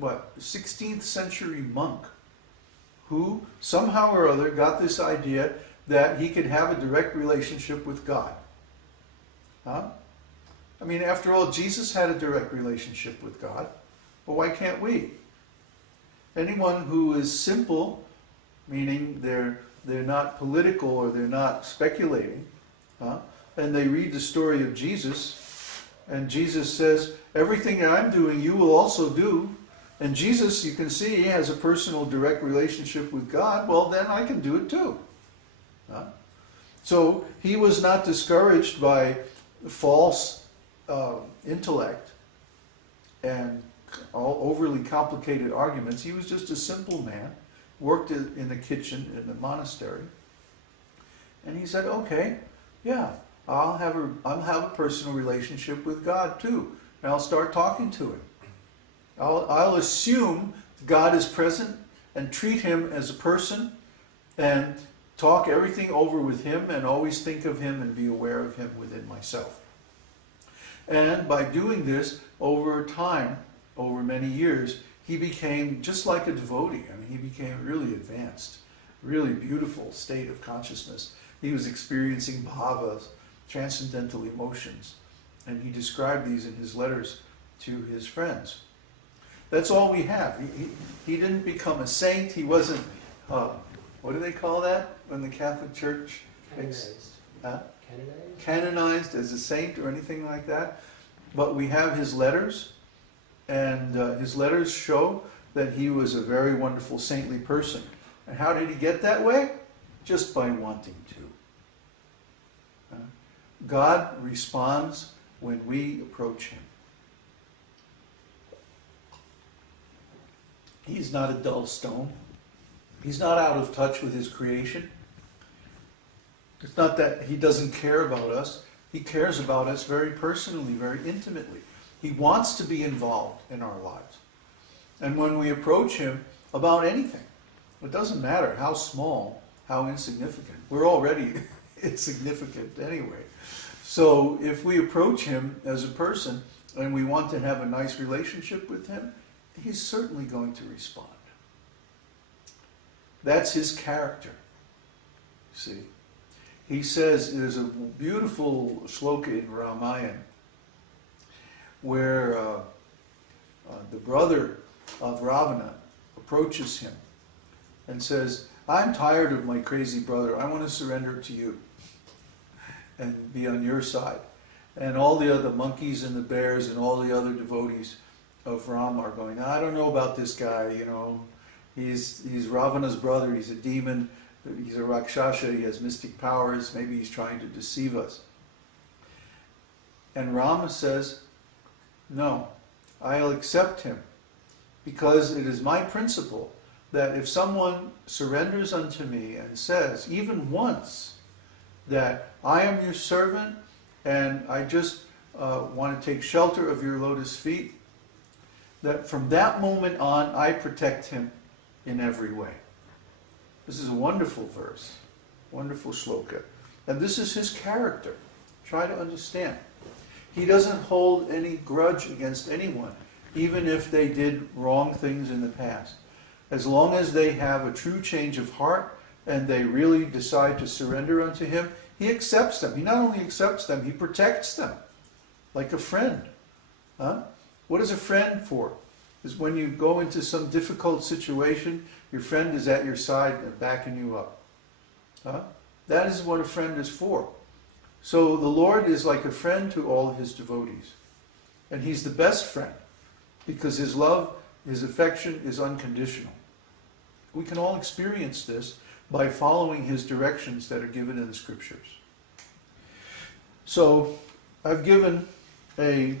16th century monk who somehow or other got this idea that he could have a direct relationship with God. Huh? I mean, after all, Jesus had a direct relationship with God. Well, why can't we? Anyone who is simple, meaning they're not political or they're not speculating, and they read the story of Jesus, and Jesus says, everything that I'm doing you will also do. And Jesus, you can see, has a personal direct relationship with God. Well, then I can do it too. So he was not discouraged by false intellect and all overly complicated arguments. He was just a simple man, worked in the kitchen in the monastery, and he said, okay, yeah, I'll have a personal relationship with God too, and I'll start talking to him. I'll assume God is present and treat him as a person and talk everything over with him and always think of him and be aware of him within myself. And by doing this over time, over many years, he became just like a devotee. I mean, he became really advanced, really beautiful state of consciousness. He was experiencing bhavas, transcendental emotions, and he described these in his letters to his friends. That's all we have. He didn't become a saint. He wasn't, what do they call that when the Catholic Church makes canonized as a saint or anything like that. But we have his letters, and his letters show that he was a very wonderful saintly person. And how did he get that way? Just by wanting to. God responds when we approach him. He's not a dull stone. He's not out of touch with his creation. It's not that he doesn't care about us. He cares about us very personally, very intimately. He wants to be involved in our lives. And when we approach him about anything, it doesn't matter how small, how insignificant. We're already insignificant anyway. So if we approach him as a person and we want to have a nice relationship with him, he's certainly going to respond. That's his character. See? He says, there's a beautiful shloka in Ramayana where the brother of Ravana approaches him and says, I'm tired of my crazy brother. I want to surrender to you and be on your side. And all the other monkeys and the bears and all the other devotees of Ram are going, I don't know about this guy, you know. He's Ravana's brother. He's a demon. He's a Rakshasa. He has mystic powers. Maybe he's trying to deceive us. And Rama says, no, I'll accept him, because it is my principle that if someone surrenders unto me and says, even once, that I am your servant and I just want to take shelter of your lotus feet, that from that moment on I protect him in every way. This is a wonderful verse, wonderful shloka. And this is his character. Try to understand. He doesn't hold any grudge against anyone, even if they did wrong things in the past. As long as they have a true change of heart and they really decide to surrender unto him, he accepts them. He not only accepts them, he protects them like a friend. What is a friend for? Is when you go into some difficult situation, your friend is at your side and backing you up. That is what a friend is for. So the Lord is like a friend to all his devotees. And he's the best friend because his love, his affection is unconditional. We can all experience this by following his directions that are given in the scriptures. So I've given a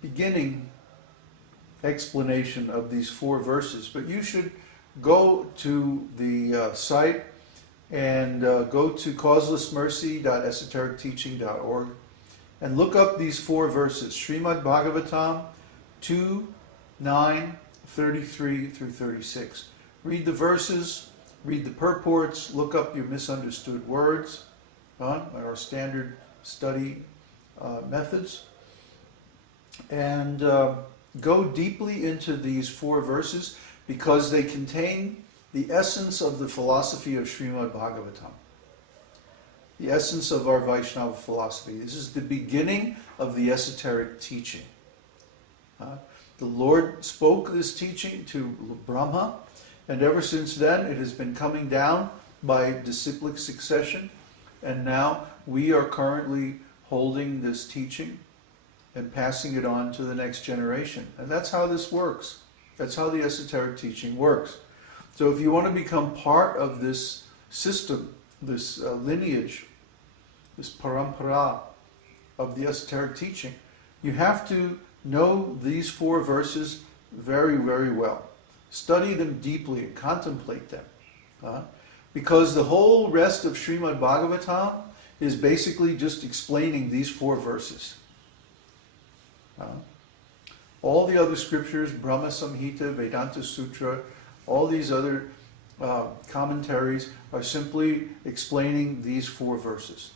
beginning explanation of these 4 verses, but you should go to the site and go to causelessmercy.esotericteaching.org and look up these 4 verses, Śrīmad-Bhāgavatam 2, 9, 33 through 36. Read the verses, read the purports, look up your misunderstood words, our standard study methods, and go deeply into these 4 verses because they contain the essence of the philosophy of Śrīmad-Bhāgavatam. The essence of our Vaishnava philosophy. This is the beginning of the esoteric teaching. The Lord spoke this teaching to Brahmā, and ever since then it has been coming down by disciplic succession, and now we are currently holding this teaching and passing it on to the next generation. And that's how this works. That's how the esoteric teaching works. So if you want to become part of this system, this lineage, this parampara of the esoteric teaching, you have to know these 4 verses very, very well. Study them deeply and contemplate them. Because the whole rest of Śrīmad-Bhāgavatam is basically just explaining these 4 verses. All the other scriptures, Brahma Samhita, Vedanta Sutra, all these other commentaries are simply explaining these 4 verses.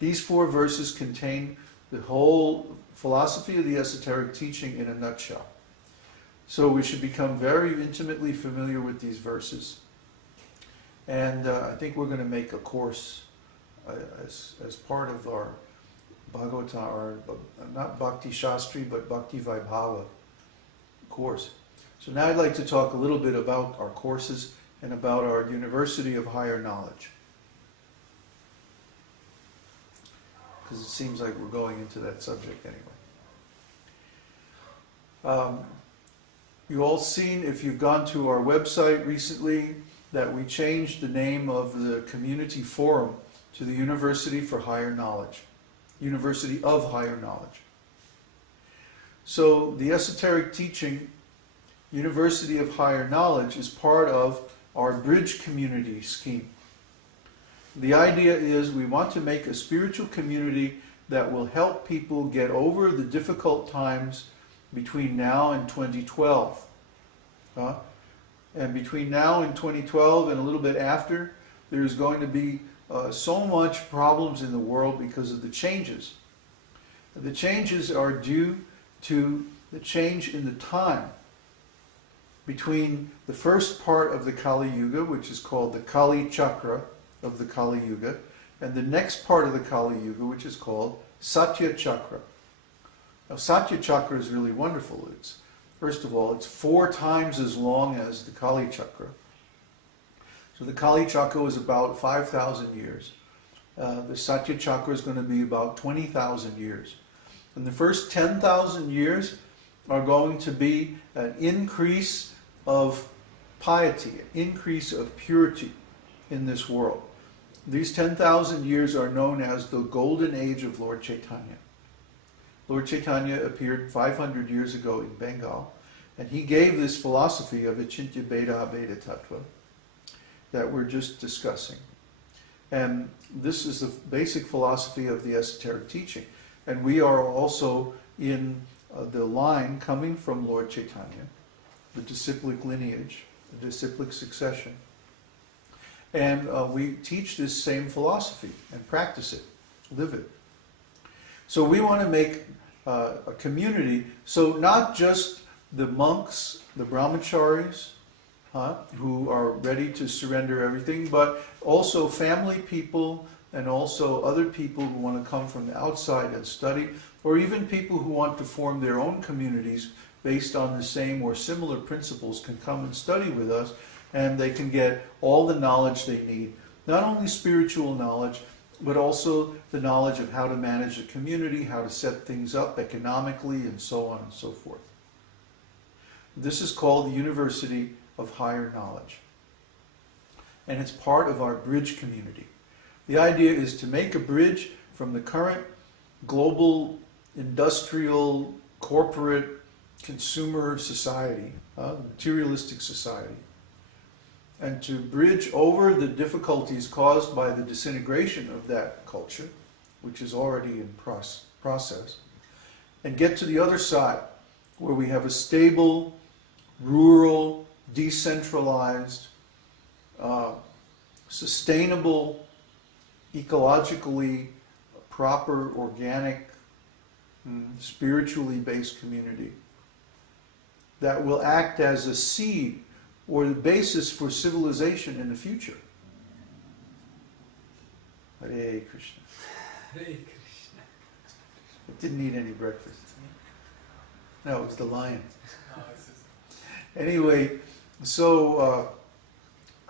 These 4 verses contain the whole philosophy of the esoteric teaching in a nutshell. So we should become very intimately familiar with these verses. And I think we're going to make a course as part of our Bhagavatam, or not Bhakti Shastri, but Bhakti Vaibhava course. So now I'd like to talk a little bit about our courses and about our University of Higher Knowledge. Because it seems like we're going into that subject anyway. You've all seen, if you've gone to our website recently, that we changed the name of the community forum to the University for Higher Knowledge. University of Higher Knowledge. So the esoteric teaching, University of Higher Knowledge, is part of our bridge community scheme. The idea is we want to make a spiritual community that will help people get over the difficult times between now and 2012. And between now and 2012 and a little bit after, there's going to be so much problems in the world because of the changes. The changes are due to the change in the time between the first part of the Kali Yuga, which is called the Kali Chakra of the Kali Yuga, and the next part of the Kali Yuga, which is called Satya Chakra. Now, Satya Chakra is really wonderful. First of all, it's 4 times as long as the Kali Chakra. So the Kali Chakra is about 5,000 years. The Satya Chakra is going to be about 20,000 years. And the first 10,000 years are going to be an increase of piety, an increase of purity in this world. These 10,000 years are known as the Golden Age of Lord Chaitanya. Lord Chaitanya appeared 500 years ago in Bengal, and he gave this philosophy of Achintya Bheda Abheda Tattva that we're just discussing. And this is the basic philosophy of the esoteric teaching. And we are also in the line coming from Lord Chaitanya, the disciplic lineage, the disciplic succession. And we teach this same philosophy and practice it, live it. So we want to make a community, so not just the monks, the brahmacharis, who are ready to surrender everything, but also family people and also other people who want to come from the outside and study, or even people who want to form their own communities based on the same or similar principles can come and study with us, and they can get all the knowledge they need. Not only spiritual knowledge, but also the knowledge of how to manage a community, how to set things up economically, and so on and so forth. This is called the University of Higher Knowledge. And it's part of our bridge community. The idea is to make a bridge from the current global, industrial, corporate, consumer society, materialistic society, and to bridge over the difficulties caused by the disintegration of that culture, which is already in process, and get to the other side, where we have a stable, rural, decentralized, sustainable, ecologically proper, organic, spiritually based community that will act as a seed or the basis for civilization in the future. Hare Krishna. Hare Krishna. I didn't eat any breakfast. No, it was the lion. Anyway, so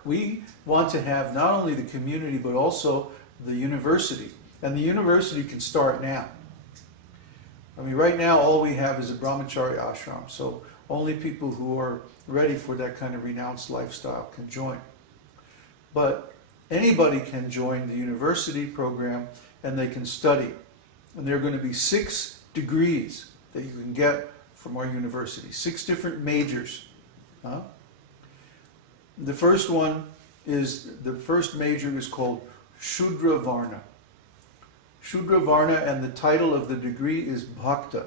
we want to have not only the community but also the university. And the university can start now. I mean, right now all we have is a brahmachari ashram, so only people who are ready for that kind of renounced lifestyle can join. But anybody can join the university program and they can study. And there are going to be 6 degrees that you can get from our university, 6 different majors. Huh? The first major is called Shudra Varna. Shudra Varna, and the title of the degree is Bhakta.